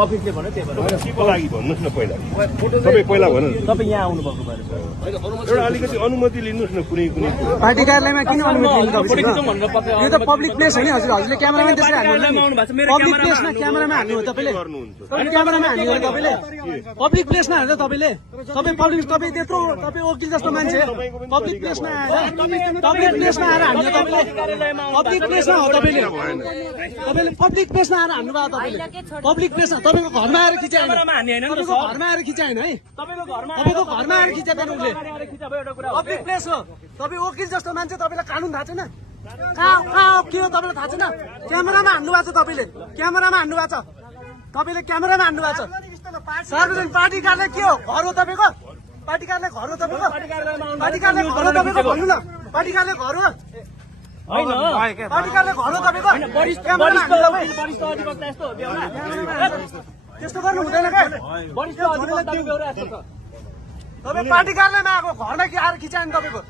अफिसले भन्यो त्यही भएर केको लागि भन्नुहोस् न पहिला तपाईँ पहिला भन्नु तपाईँ यहाँ आउनुभएको भएर एउटा अलिकति अनुमति लिनुहोस् न कुनै कुनै पार्टी कार्यालयमा किन अनुमति लिनु तपाईँ यो त पब्लिक प्लेस हो नि हजुर हजुरले क्यामेरामा त्यसरी हाल्नु पब्लिक प्लेसमा क्यामेरामा हाल्नु हो तपाईँले क्यामेरामा हाल्नु हो तपाईँले पब्लिक प्लेसमा हाल्नु तपाईँले तपाईँ त्यत्रो तपाईँ वकिल जस्तो मान्छे पब्लिक प्लेसमा आएर हाल्नु तपाईँले पब्लिक प्लेसमा हो तपाईँले पब्लिक प्लेसमा आएर हाल्नु भयो तपाईँले पब्लिक प्लेसमा तपाईँको घरमा आएर खिचाएन तपाईँको घरमा आएर खिचाएन है तपाईँको घरमा आएर खिचाएन उसले पब्लिक प्लेस हो तपाईँ वकिल जस्तो मान्छे तपाईँलाई कानुन थाहा छैन कहाँ के हो तपाईँलाई थाहा छैन क्यामेरामा हान्नु भएको छ तपाईँले क्यामेरामा हान्नु भएको छ तपाईँले क्यामेरामा हान्नु भएको छ सार्वजनिक पार्टी कार्यालय के हो घर हो तपाईँको पार्टी कार्यालय घर हो तपाईँको पार्टी कार्यालय घर हो तपाईँको भन्नु न पार्टी कार्यालय घर हो पार्टी कार्यालय घर हो तपाईँको त्यस्तो गर्नु हुँदैन क्या तपाईँ पार्टी कार्यालयमा आएको घरमा के आएर खिचायो नि तपाईँको